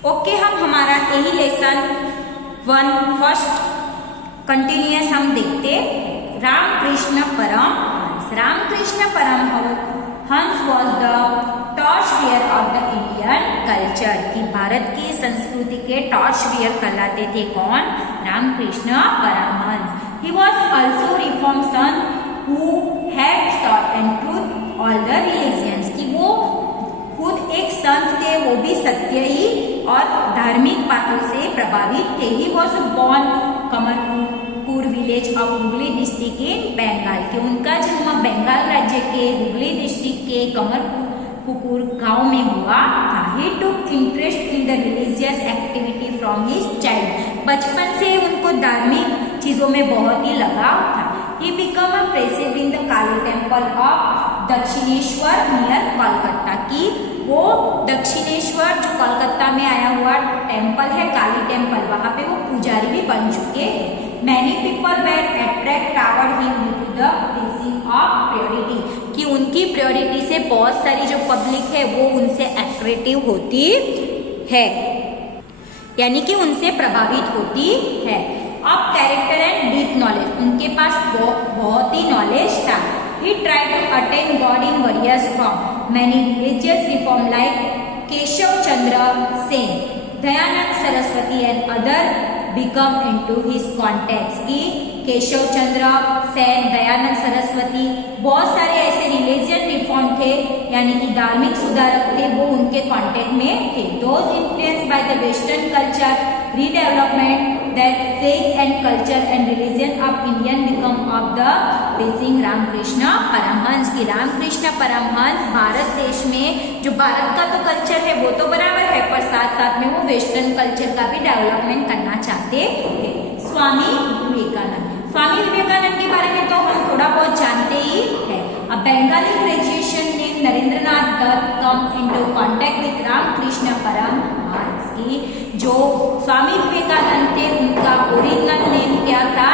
Okay, हम हमारा यही लेसन 1 फर्स्ट कंटिन्यूअस हम देखते। Ramakrishna Paramahamsa. Ramakrishna Paramahamsa was the torch bearer of the Indian culture, कि भारत की संस्कृति के टॉर्च बियर कहलाते थे कौन? Ramakrishna Paramahamsa. He was also reform son who had sought and truth all the religions, कि वो खुद एक संत थे, वो भी सत्य ही और धार्मिक बातों से प्रभावित थे। He was born Kamarpur village of Hooghly district in Bengal, कि उनका जन्म बंगाल राज्य के हुगली डिस्ट्रिक्ट के कमरपुकुर गांव में हुआ था। He took interest in the religious activity from his child, बचपन से उनको धार्मिक चीजों में बहुत ही लगाव था। He became a president in the Kali Temple of Dakshineswar near Kolkata, की वो दक्षिणेश्वर जो कोलकाता में आया हुआ टेम्पल है, काली टेम्पल, वहां पे वो पुजारी भी बन चुके हैं। Many people were attract toward him due to the praising of purity, कि उनकी प्योरिटी से बहुत सारी जो पब्लिक है वो उनसे अट्रैक्टिव होती है, यानी कि उनसे प्रभावित होती है। Of character and deep knowledge, उनके पास बहुत ही नॉलेज था। He try to attain God in various form, many religious reform like Keshav Chandra Sen, Dayanand Saraswati and other become into his contacts, की केशव चंद्र सेन, दयानंद सरस्वती, बहुत सारे ऐसे रिलीजियन रिफॉर्म थे, यानी कि धार्मिक सुधारक थे, वो उनके कॉन्टेक्ट में थे। Those influenced by the western culture redevelopment that faith and culture and religion of Indian become of the preaching Ramakrishna Paramahamsa, की रामकृष्ण परमहंस भारत देश में जो भारत का तो कल्चर है वो तो बराबर है, पर साथ साथ में वो वेस्टर्न कल्चर का भी डेवलपमेंट करना चाहते थे। स्वामी विवेकानंद। स्वामी विवेकानंद के बारे में तो हम थोड़ा बहुत जानते ही है। A Bengali graduation named Narendranath Dutt come into contact with Ramakrishna Paramahamsa, की जो स्वामी विवेकानंद थे उनका ओरिजिनल नेम क्या था?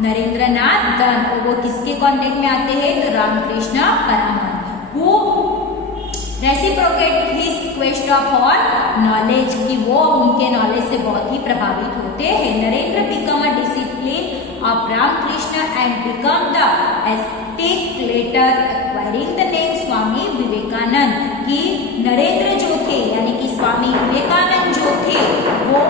नरेंद्रनाथ दत्त। वो किसके कांटेक्ट में आते हैं? तो रामकृष्ण परमहंस। वो reciprocate his quest for knowledge, कि वो उनके नॉलेज से बहुत ही प्रभावित होते हैं। Narendra become a disciple of Ramakrishna and become the ascetic later acquiring the name Swami Vivekananda, कि नरेंद्र जो थे यानी कि स्वामी विवेकानंद जो थे वो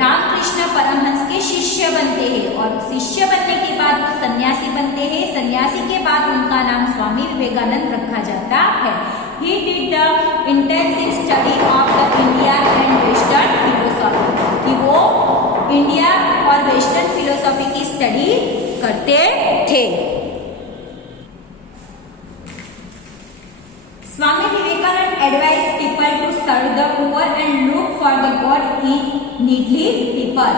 रामकृष्ण परमहंस के शिष्य बनते हैं, और शिष्य बनने के बाद वो सन्यासी बनते हैं। सन्यासी के बाद उनका नाम स्वामी विवेकानंद रखा जाता है। He did the intensive study of the India and Western philosophy, कि वो इंडिया और वेस्टर्न फिलोसॉफी की स्टडी करते थे। Swami Vivekananda advised people to serve the poor and look for the God in needy people.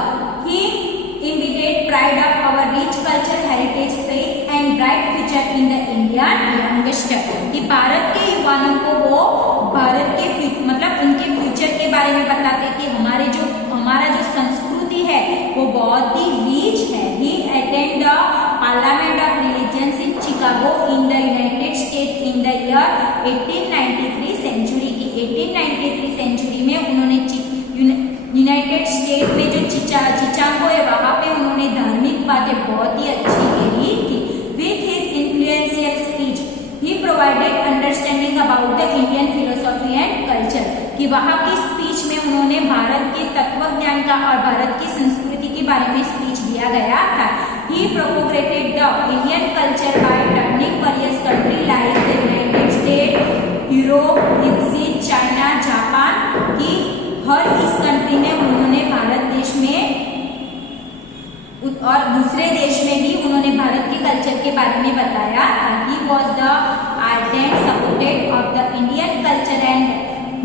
He imbibed pride of our rich culture, heritage, faith and bright future in the Indian youngster, कि भारत के युवाओं को वो भारत के मतलब उनके फ्यूचर के बारे में बताते कि हमारा जो संस्कृति है वो बहुत ही रिच है। He attended the Parliament of Religions in Chicago in the United States in the year 1893 century, की 1893 सेंचुरी में उन्होंने यूनाइटेड स्टेट में जो चिकागो है वहां पे उन्होंने धार्मिक बातें बहुत ही अच्छी कही थी। With his influential speech he provided understanding about the Indian philosophy and culture, कि वहां की स्पीच में उन्होंने भारत के तत्व ज्ञान का और भारत की संस्कृति के बारे में स्पीच दिया गया था। He propagated the Indian culture by turning various country like the United State, Europe, Egypt, China, Japan, की हर इस कंट्री में उन्होंने भारत देश में और दूसरे देश में भी उन्होंने भारत के कल्चर के बारे में बताया। He was the ardent supported of the Indian culture and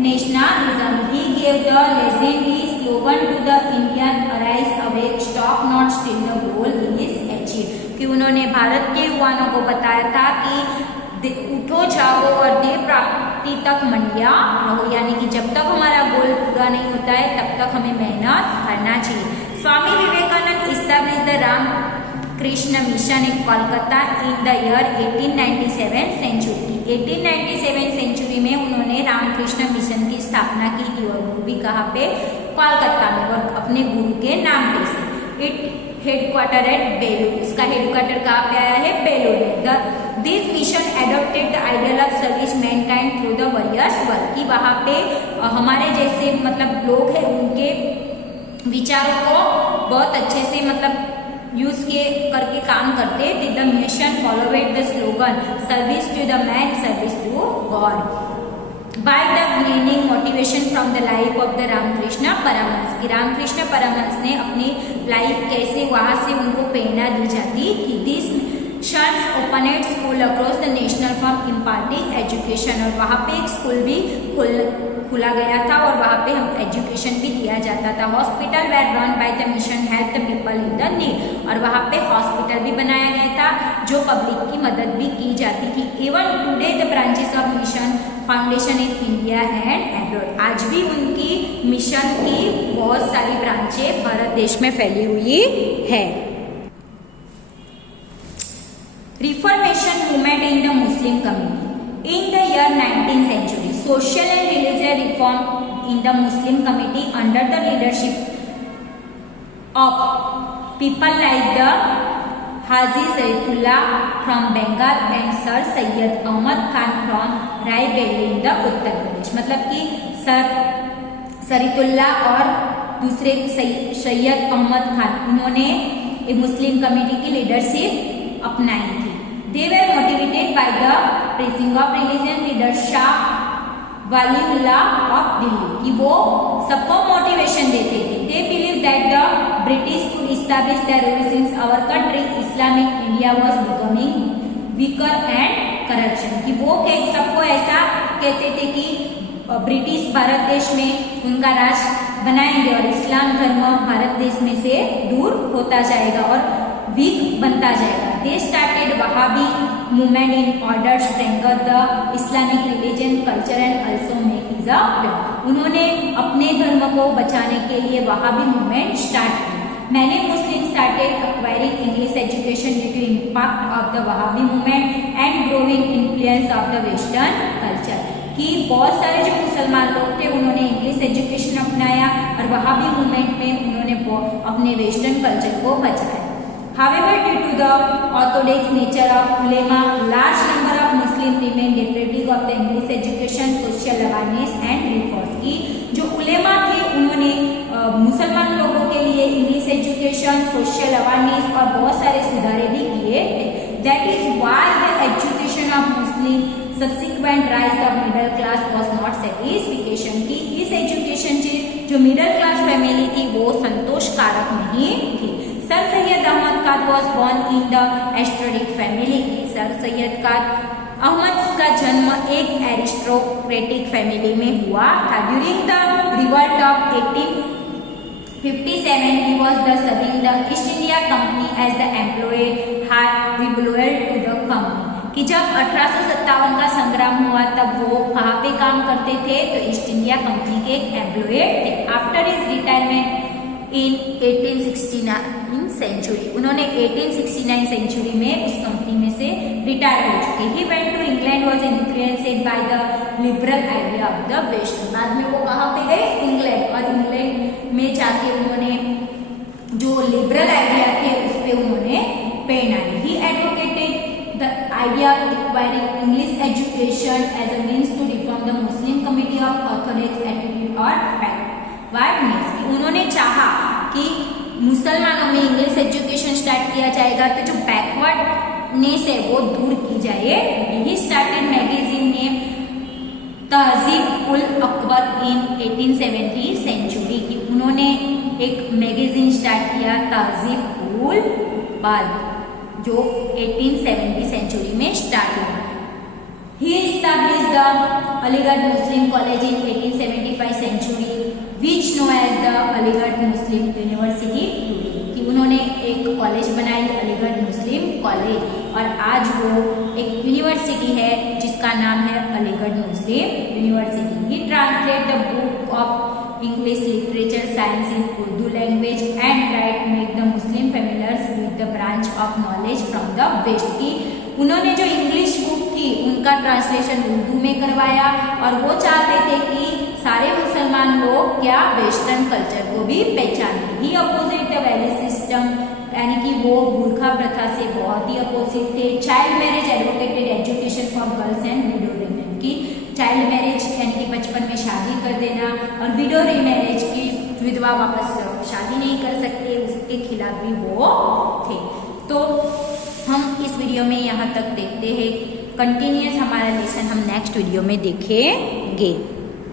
nationalism. He gave the legendary slogan to the Indian arise awake stop not still the goal is achieve, कि उन्होंने भारत के युवाओं को बताया था कि उठो जाओ और देह प्राप्ति तक मंडिया रहो, यानी कि जब तक हमारा गोल पूरा नहीं होता है तब तक हमें मेहनत करना चाहिए। Swami Vivekananda established the Ramakrishna mission in Kolkata in the year 1897 century, 1897 century में उन्होंने रामकृष्ण मिशन की स्थापना की थी और कहाँ पे, कोलकाता में, और अपने गुरु के नाम पे से। इट हेडक्वार्टर एट बेलूर, इसका हेडक्वार्टर कहाँ पे आया है, बेलूर में। This mission adopted the ideal of service Mankind through the various work, कि वहाँ पे हमारे जैसे मतलब लोग हैं उनके विचारों को बहुत अच्छे से मतलब यूज के करके काम करते थे। The mission followed the slogan service to the man, service to God, by the gaining motivation from the life of the Ramakrishna Paramhans, कि रामकृष्ण परमहंस ने अपनी लाइफ कैसे वहाँ से उनको प्रेरणा दी जाती थी। दिस शंस opened school across the national for imparting education, और वहाँ पे एक स्कूल भी खुला गया था और वहाँ पे हम एजुकेशन भी दिया जाता था। Hospital were run by the mission help the people in the need, और वहाँ पे हॉस्पिटल भी बनाया गया था जो पब्लिक की मदद भी की जाती थी। Even today the branches of mission foundation in India and abroad, आज भी उनकी मिशन की बहुत सारी ब्रांचें भारत देश में फैली हुई है। Reformation movement in the Muslim community in the year 19th century, social and religious reform in the Muslim community under the leadership of people like the Haji Saritullah from Bengal and Sir Syed Ahmad Khan from Raebareli in the Uttar Pradesh, मतलब कि sir सरीतुल्ला और दूसरे सैयद अहमद खान, उन्होंने Muslim community की leadership अपनाई थी। They were motivated by the preaching of religion leader Shah Waliullah of Delhi, कि वो सबको मोटिवेशन देते थे। They believe that the British could establish their rules in our country. Islamic India was becoming weaker and corruption, कि वो सबको ऐसा कहते थे कि ब्रिटिश भारत देश में उनका राज बनाएंगे और इस्लाम धर्म भारत देश में से दूर होता जाएगा और वीक बनता जाएगा। They started Wahhabi movement in order to strengthen the Islamic religion, culture and also make it a, उन्होंने अपने धर्म को बचाने के लिए वहाबी मूवमेंट स्टार्ट की। Many Muslims started acquiring English education due to impact of the Wahhabi movement and growing influence of the Western culture, कि बहुत सारे जो मुसलमान लोग थे उन्होंने इंग्लिश एजुकेशन अपनाया और वहाबी मूवमेंट में उन्होंने अपने वेस्टर्न कल्चर को बचाया। However, due to the orthodox nature of ulema, large number of Muslims remain deprived of the English education, social awareness and reforms, की जो उलेमा थे उन्होंने मुसलमान लोगों के लिए इंग्लिश एजुकेशन, सोशल अवेयरनेस और बहुत सारे सुधारे भी किए थे। That is why the education of Muslim subsequent rise of middle class was not satisfaction, की इस एजुकेशन से जो मिडिल क्लास फैमिली थी वो संतोषकारक नहीं थी। Sir Syed Ahmed Khan was born in the aristocratic family, sir Syed Khan Ahmed का जन्म एक एरिस्टोक्रेटिक फैमिली में हुआ था। During the revolt of 1857 he was the serving the East India Company as the employee had rebelled to the company, कि जब 1857 का संग्राम हुआ तब वो कहाँ पे काम करते थे, तो ईस्ट इंडिया कंपनी के एक एम्प्लॉय थे। आफ्टर हिज रिटायरमेंट इन 1869 सेंचुरी, उन्होंने 1869 सेंचुरी में उस कंपनी में से रिटायर हो चुके। He went to England, was influenced by the liberal idea of the West, बाद में वो कहाँ पे गए, इंग्लैंड, और इंग्लैंड में जाके उन्होंने जो लिबरल आइडिया थे उस पर उन्होंने प्रेरणा ली। He advocated the idea of acquiring English education as a means to reform the Muslim community of orthodox attitude और बैकवर्डनेस, उन्होंने चाहा कि मुसलमानों में इंग्लिश एजुकेशन स्टार्ट किया जाएगा तो जो बैकवर्डनेस है वो दूर की जाए। ही स्टार्टेड मैगजीन नेम तहजीब उल अकबर इन 1870 सेंचुरी, की उन्होंने एक मैगजीन स्टार्ट किया तहजीब उल बाल जो 1870 सेंचुरी में स्टार्ट हुआ। He established the Aligarh Muslim college in 1875 century which known as the Aligarh Muslim university today, कि उन्होंने एक कॉलेज बनाई अलीगढ़ मुस्लिम कॉलेज और आज वो एक यूनिवर्सिटी है जिसका नाम है Aligarh Muslim University. He translate the book of English literature science in Urdu language and write make the Muslim familiars with the branch of knowledge from the west, की उन्होंने जो इंग्लिश बुक थी उनका ट्रांसलेशन उर्दू में करवाया और वो चाहते थे कि सारे मुसलमान लोग क्या वेस्टर्न कल्चर को भी पहचाने। ही अपोजिट द वैली सिस्टम, यानी कि वो मूर्खा प्रथा से बहुत ही अपोजिट थे। Child marriage advocated education for girls and window women, की चाइल्ड मैरिज यानी कि बचपन में शादी कर देना और विडो रीमैरिज की विधवा वापस शादी नहीं कर सकते, उसके खिलाफ भी वो थे। तो हम इस वीडियो में यहाँ तक देखते हैं। कंटिन्यूअस हमारा लेसन हम नेक्स्ट वीडियो में देखेंगे।